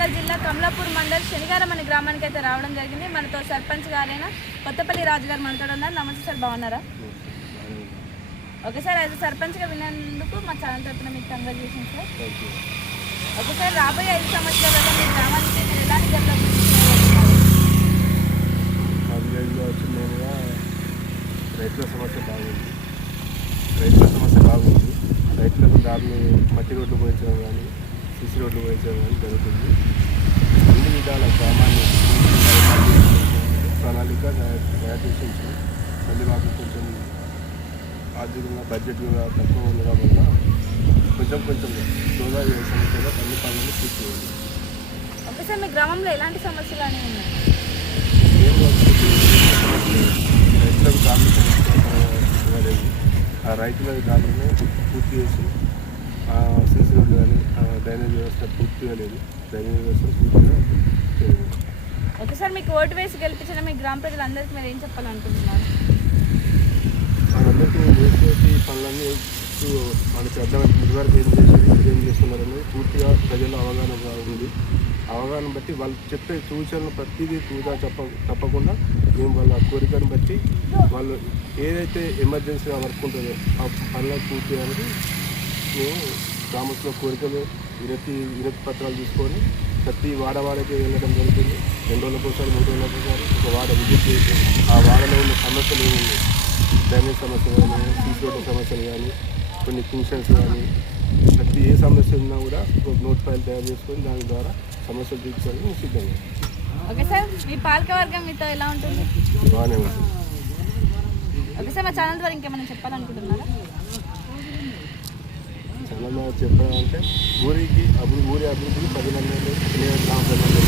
వరంగల్ జిల్లా కమలాపూర్ మండల్ శనిగారం అనే గ్రామానికి అయితే రావడం జరిగింది. మనతో సర్పంచ్ గారైన కొత్తపల్లి రాజు గారు మనతో ఉన్నారు. నమస్తే సార్, బాగున్నారా? ఓకే సార్, అయితే సర్పంచ్గా విన్నందుకు మా ఛానల్ తరఫున మీకు కంగ్రాచులేషన్స్ సార్. ఓకే సార్, రాబోయే 5 సంవత్సరాలలో మీ గ్రామానికి మీరు ఎలాంటి డెవలప్మెంట్ రైతుల సమస్య బాగుంది. రైతులకు దారిని మట్టి రోడ్లు పోయించడం కానీ సిసి రోడ్లు పోయించడం కానీ జరుగుతుంది. అన్ని విధాల గ్రామాన్ని ప్రణాళిక తయారు చేసి మళ్ళీ మాకు కొంచెం ఆర్థికంగా బడ్జెట్గా తక్కువ ఉండడం వల్ల కొంచెం సోదా సమస్యలో అన్ని పనులను పూర్తి చేయాలి. ఓకే సార్, మీ గ్రామంలో ఎలాంటి సమస్యలు అనేవి ఉన్నాయి? రైతులకు దారులు సమస్య, ఆ రైతుల దారులను పూర్తి చేసి సిసి రోడ్లు కానీ డ్రైనేజ్ వ్యవస్థ పూర్తిగా లేదు. డ్రైనేజ్ వ్యవస్థ పూర్తిగా చేయలేదు. ఓకే సార్, మీకు ఓటు వేసి గెలిపించిన మీ గ్రామ ప్రజలందరికీ మీరు ఏం చెప్పాలనుకుంటున్నారు? వాళ్ళందరికీ వేసి పనులన్నీ వాళ్ళకి అర్థమైంది. ఇదివరకు ఏం చేస్తున్నారని పూర్తిగా ప్రజల్లో అవగాహన ఉంది. అవగాహన బట్టి వాళ్ళు చెప్పే సూచనలు ప్రతిదీ తప్పకుండా మేము వాళ్ళ కోరికను బట్టి వాళ్ళు ఏదైతే ఎమర్జెన్సీగా వర్క్ ఉంటుందో ఆ పనులను పూర్తి చేయాలని మేము గ్రామస్తుల కోరికలు వినతి పత్రాలు తీసుకొని ప్రతి వాడవాడకి వెళ్ళడం జరుగుతుంది. 2 రోజులకు ఒకసారి 3 రోజులకు ఒకసారి ఒక వాడ విజిట్ చేసి ఆ వాడలో ఉన్న సమస్యలు ఏముంది, డ్రైనేజ్ సమస్యలు కానీ సీసీ రోడ్ల సమస్యలు కానీ కొన్ని ట్యూషన్స్ కానీ ప్రతి ఏ సమస్య ఉన్నా కూడా ఒక నోట్ ఫైల్ తయారు చేసుకొని దాని ద్వారా సమస్యలు తీర్చుకోవడానికి సిద్ధంగా. ఓకే సార్, మీ పాలకవర్గం మీతో ఎలా ఉంటుంది? బాగానే ఉంటుంది. ఓకే సార్, మా ఛానల్ ద్వారా ఇంకేమైనా చెప్పాలనుకుంటున్నారా? ఛానల్ ద్వారా చెప్పాలంటే ఊరి అభివృద్ధి ప్రజలందరూ గ్రామ ప్రజలు